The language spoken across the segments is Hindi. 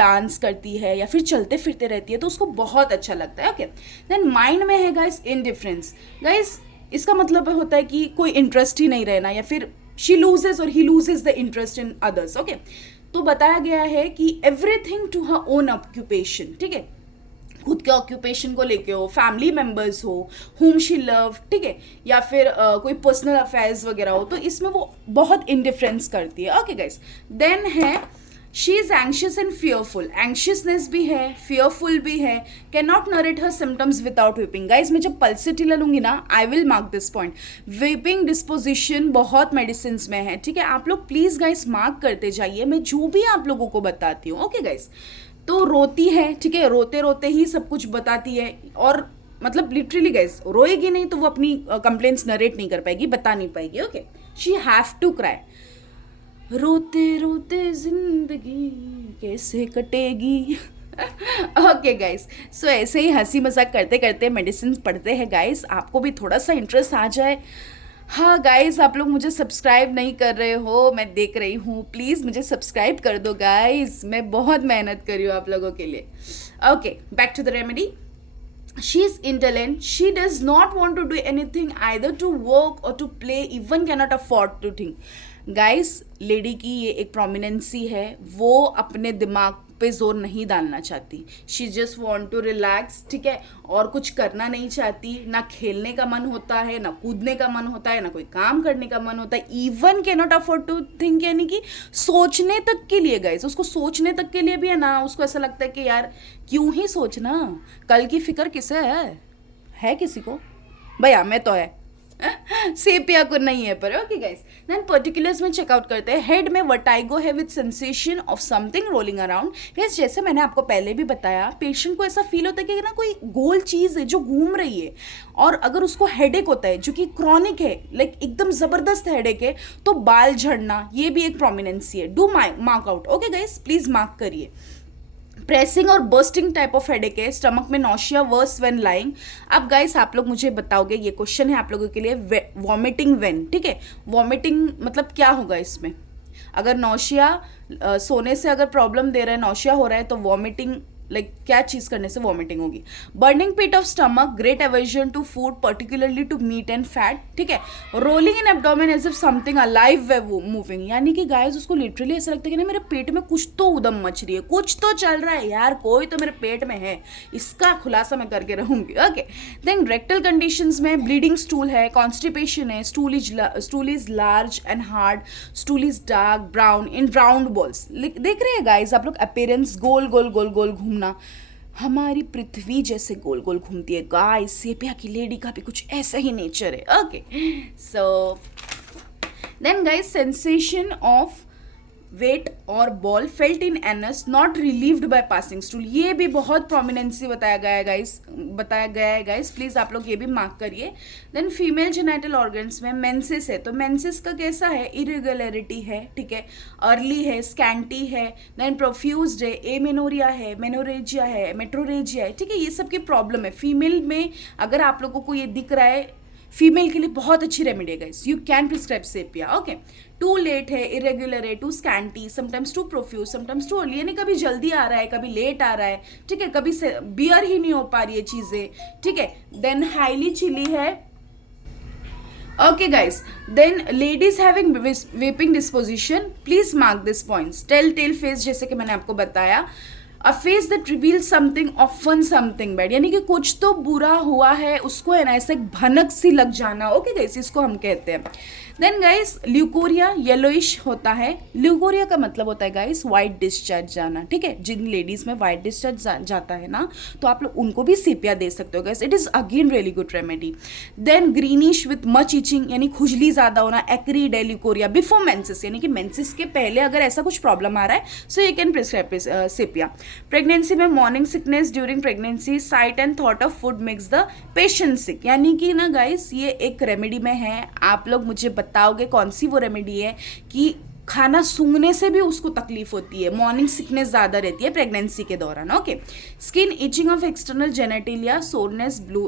डांस करती है या फिर चलते फिरते रहती है तो उसको बहुत अच्छा लगता है. ओके, देन माइंड में है गाइस इनडिफरेंस. गाइस इसका मतलब होता है कि कोई इंटरेस्ट ही नहीं रहना, या फिर शी लूजेस और he loses the interest in others. Okay, तो बताया गया है कि everything to her own occupation. ठीक है, खुद के ऑक्यूपेशन को लेके हो, फैमिली मेम्बर्स हो, हुम शी लव, ठीक है, या फिर कोई पर्सनल अफेयर्स वगैरह हो, तो इसमें वो बहुत इंडिफरेंस करती है. ओके गाइस, देन है she is anxious and fearful. Anxiousness भी है, फियरफुल भी है. Can not narrate her symptoms without weeping. Guys मैं जब पल्सिटिला लूंगी ना, I will mark this point. Weeping disposition बहुत मेडिसिन में है. ठीक है, आप लोग प्लीज गाइज मार्क करते जाइए मैं जो भी आप लोगों को बताती हूँ. ओके गाइज, तो रोती है, ठीक है, रोते रोते ही सब कुछ बताती है. और मतलब लिटरली गाइज रोएगी नहीं तो वो अपनी कंप्लेंट्स नरेट नहीं कर पाएगी, बता नहीं पाएगी. Okay, she have to cry. रोते रोते जिंदगी कैसे कटेगी. ओके गाइस, सो ऐसे ही हंसी मजाक करते करते मेडिसिन पढ़ते हैं गाइस, आपको भी थोड़ा सा इंटरेस्ट आ जाए. हाँ गाइस, आप लोग मुझे सब्सक्राइब नहीं कर रहे हो, मैं देख रही हूँ, प्लीज़ मुझे सब्सक्राइब कर दो गाइस, मैं बहुत मेहनत कर रही हूँ आप लोगों के लिए. Okay, back to the remedy. She is intelligent. She does not want to do anything either to work or to play, even cannot afford to think. Guys lady की ये एक प्रोमिनेंसी है, वो अपने दिमाग पे जोर नहीं डालना चाहती. She just want to relax. ठीक है, और कुछ करना नहीं चाहती. ना खेलने का मन होता है, ना कूदने का मन होता है, ना कोई काम करने का मन होता है. Even can not afford to think, यानी कि सोचने तक के लिए गाइस, उसको सोचने तक के लिए भी है ना, उसको ऐसा लगता है कि यार क्यों ही सोचना, कल की फिक्र किसे है किसी को भैया, मैं तो है. सेपिया को नहीं है पर. ओके गाइस, देन पर्टिकुलर्स में चेकआउट करते हैं. हेड में वर्टाइगो है with sensation of something rolling around. Guys जैसे मैंने आपको पहले भी बताया, पेशेंट को ऐसा फील होता है कि ना कोई गोल चीज़ है जो घूम रही है, और अगर उसको हेडेक होता है जो कि क्रॉनिक है, लाइक एकदम ज़बरदस्त हेडेक है, तो बाल झड़ना ये भी एक प्रोमिनेंसी है. Do mark out. Okay guys, please mark करिए. प्रेसिंग और बर्स्टिंग टाइप ऑफ हेडेक है. स्टमक में नॉशिया वर्स व्हेन लाइंग. अब गाइस आप लोग मुझे बताओगे, ये क्वेश्चन है आप लोगों के लिए, वॉमिटिंग व्हेन. ठीक है, वॉमिटिंग मतलब क्या होगा इसमें. अगर नॉशिया सोने से अगर प्रॉब्लम दे रहा है, नॉशिया हो रहा है, तो वॉमिटिंग लाइक क्या चीज़ करने से वॉमिटिंग होगी. Burning pit of stomach, great aversion to food particularly to meat and fat. ठीक है, rolling in abdomen as if something alive were moving, यानी कि गाइस उसको लिटरली ऐसा लगता है कि ना मेरे पेट में कुछ तो उदम मच रही है, कुछ तो चल रहा है यार, कोई तो मेरे पेट में है, इसका खुलासा मैं करके रहूंगी. ओके, देन रेक्टल कंडीशंस में ब्लीडिंग स्टूल है, कॉन्स्टिपेशन है, stool is large and hard, stool is dark brown in round balls. देख रहे हैं गाइस आप लोग, अपीयरेंस गोल गोल गोल गोल घूमना, हमारी पृथ्वी जैसे गोल गोल घूमती है गाइस. सेपिया की लेडी का भी कुछ ऐसा ही नेचर है. Okay, so then guys sensation of weight और ball felt in anus not relieved by passing stool, ये भी बहुत प्रोमिनेंसी बताया गया है गाइस, प्लीज आप लोग ये भी मार्क करिए. देन फीमेल जेनाइटल ऑर्गन्स में मेंसेस है, तो मेंसेस का कैसा है, इरेगुलरिटी है. ठीक है, अर्ली है, स्कैंटी है, देन प्रोफ्यूज्ड है, एमेनोरिया है, मेनोरेजिया है, मेट्रोरेजिया है. ठीक है, ये सब की प्रॉब्लम है फीमेल में. अगर आप लोगों को ये दिख रहा है, फीमेल के लिए बहुत अच्छी रेमेडी है guys, you can prescribe sepia. Okay, too late है, इरेगुलर है, too scanty, sometimes too profuse, sometimes too early, यानी कभी जल्दी आ रहा है, कभी लेट आ रहा है. ठीक है, कभी बियर ही नहीं हो पा रही है चीज़ें. ठीक है, देन हाईली चिली है. Okay guys, then ladies having weeping disposition, please mark this points. Tell face, जैसे कि मैंने आपको बताया, a face that reveal something often something bad, यानी कि कुछ तो बुरा हुआ है, उसको है ना ऐसे भनक सी लग जाना. ओके गाइस, इसको हम कहते हैं. देन गाइस ल्यूकोरिया येलोइश होता है. ल्यूकोरिया का मतलब होता है गाइस वाइट डिस्चार्ज जाना. ठीक है, जिन लेडीज में वाइट डिस्चार्ज जाता है ना, तो आप लोग उनको भी सेपिया दे सकते हो guys. It is again really good remedy. Then greenish with much itching, यानी खुजली ज्यादा होना, एक्रीड है ल्यूकोरिया बिफोर मेंसेस, यानी कि मेंसेस के पहले अगर ऐसा कुछ प्रॉब्लम आ रहा है, so you can prescribe sepia. Pregnancy में morning sickness during pregnancy, sight and thought of food makes the patient sick, यानी कि ना गाइस ये एक रेमेडी में है. आप लोग मुझे बताओगे कौन सी वो रेमेडी है कि खाना सूंघने से भी उसको तकलीफ होती है, मॉर्निंग सिकनेस ज़्यादा रहती है प्रेगनेंसी के दौरान. Okay, skin itching of external genitalia, soreness, blue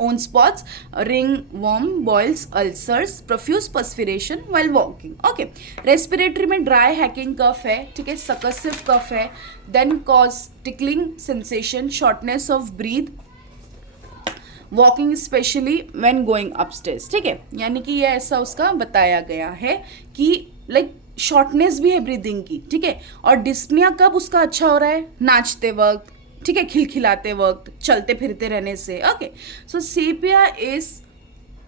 own spots, ringworm, boils, ulcers, profuse perspiration while walking. Okay, respiratory में dry hacking cough है, ठीक है, succussive cough है, then cause tickling sensation, shortness of breath, walking specially when going upstairs, ठीक है, यानी कि ये ऐसा उसका बताया गया है कि लाइक शॉर्टनेस भी है ब्रीदिंग की, ठीक है, और डिस्पनिया कब उसका अच्छा हो रहा है, नाचते वक्त, ठीक है, खिलखिलाते वक्त, चलते फिरते रहने से. Okay, so sepia is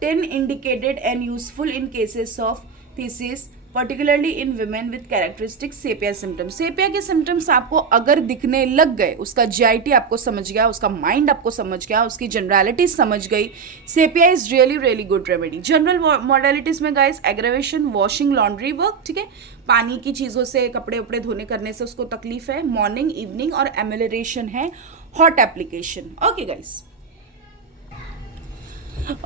10 indicated and useful in cases of thesis, particularly in women with characteristic sepia symptoms. Sepia के सिम्टम्स आपको अगर दिखने लग गए, उसका जीआईटी आपको समझ गया, उसका माइंड आपको समझ गया, उसकी जनरलिटी समझ गई, sepia is really really good remedy. General modalities में guys aggravation, washing, laundry work, ठीक है, पानी की चीज़ों से कपड़े उपड़े धोने करने से उसको तकलीफ है, मॉर्निंग इवनिंग, और एम्यूलरेशन है, hot application. Okay guys,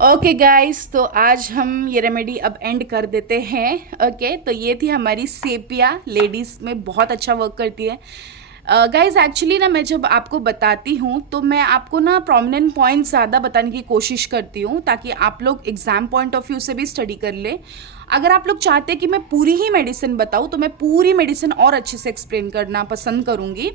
okay guys, तो आज हम ये रेमेडी अब एंड कर देते हैं. ओके, तो ये थी हमारी सेपिया, लेडीज़ में बहुत अच्छा वर्क करती है. गाइस एक्चुअली ना मैं जब आपको बताती हूँ तो मैं आपको ना प्रोमिनेंट पॉइंट ज़्यादा बताने की कोशिश करती हूँ ताकि आप लोग एग्ज़ाम पॉइंट ऑफ व्यू से भी स्टडी कर ले. अगर आप लोग चाहते हैं कि मैं पूरी ही मेडिसिन बताऊँ तो मैं पूरी मेडिसिन और अच्छे से एक्सप्लेन करना पसंद करूँगी.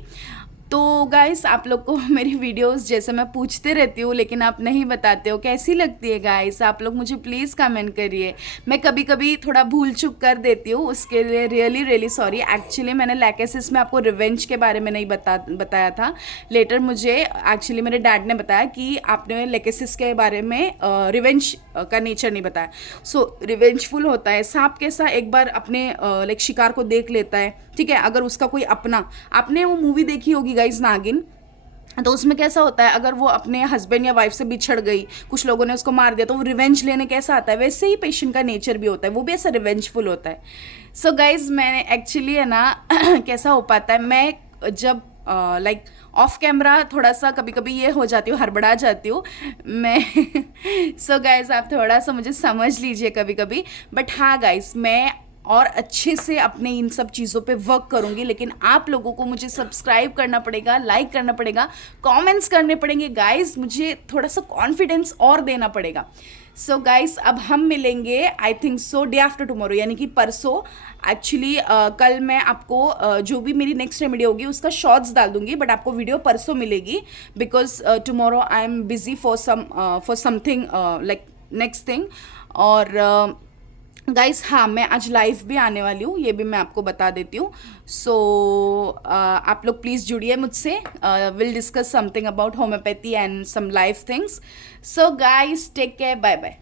तो गाइस आप लोग को मेरी वीडियोस जैसे मैं पूछते रहती हूँ लेकिन आप नहीं बताते हो, कैसी लगती है गाइस, आप लोग मुझे प्लीज़ कमेंट करिए. मैं कभी कभी थोड़ा भूल चूक कर देती हूँ, उसके लिए रियली रियली सॉरी. एक्चुअली मैंने लैकेसिस में आपको रिवेंज के बारे में नहीं बताया था. लेटर मुझे एक्चुअली मेरे डैड ने बताया कि आपने लैकेसिस के बारे में रिवेंज का नेचर नहीं बताया. सो रिवेंजफुल होता है, सांप कैसा एक बार अपने लाइक शिकार को देख लेता है, ठीक है, अगर उसका कोई अपना, आपने वो मूवी देखी होगी गाइस नागिन, तो उसमें कैसा होता है अगर वो अपने हस्बैंड या वाइफ से बिछड़ गई, कुछ लोगों ने उसको मार दिया, तो वो रिवेंज लेने कैसा आता है, वैसे ही पेशेंट का नेचर भी होता है, वो भी ऐसा रिवेंजफुल होता है. सो गाइज मैं एक्चुअली है ना कैसा हो पाता है, मैं जब लाइक ऑफ कैमरा थोड़ा सा कभी कभी ये हो जाती हूँ, हड़बड़ा जाती हूँ मैं. सो गाइज आप थोड़ा सा मुझे समझ लीजिए कभी कभी. बट हाँ गाइज मैं और अच्छे से अपने इन सब चीज़ों पे वर्क करूँगी, लेकिन आप लोगों को मुझे सब्सक्राइब करना पड़ेगा, लाइक करना पड़ेगा, कमेंट्स करने पड़ेंगे गाइस, मुझे थोड़ा सा कॉन्फिडेंस और देना पड़ेगा. सो गाइस अब हम मिलेंगे I think so day after tomorrow, यानी कि परसों. एक्चुअली कल मैं आपको जो भी मेरी नेक्स्ट रेमेडी होगी उसका शॉर्ट्स डाल दूंगी, बट आपको वीडियो परसों मिलेगी because tomorrow I am busy for something like next thing. और गाइस हाँ मैं आज लाइव भी आने वाली हूँ, ये भी मैं आपको बता देती हूँ. सो आप लोग प्लीज़ जुड़िए मुझसे, will discuss something about homeopathy and some live things. So guys take care, bye bye.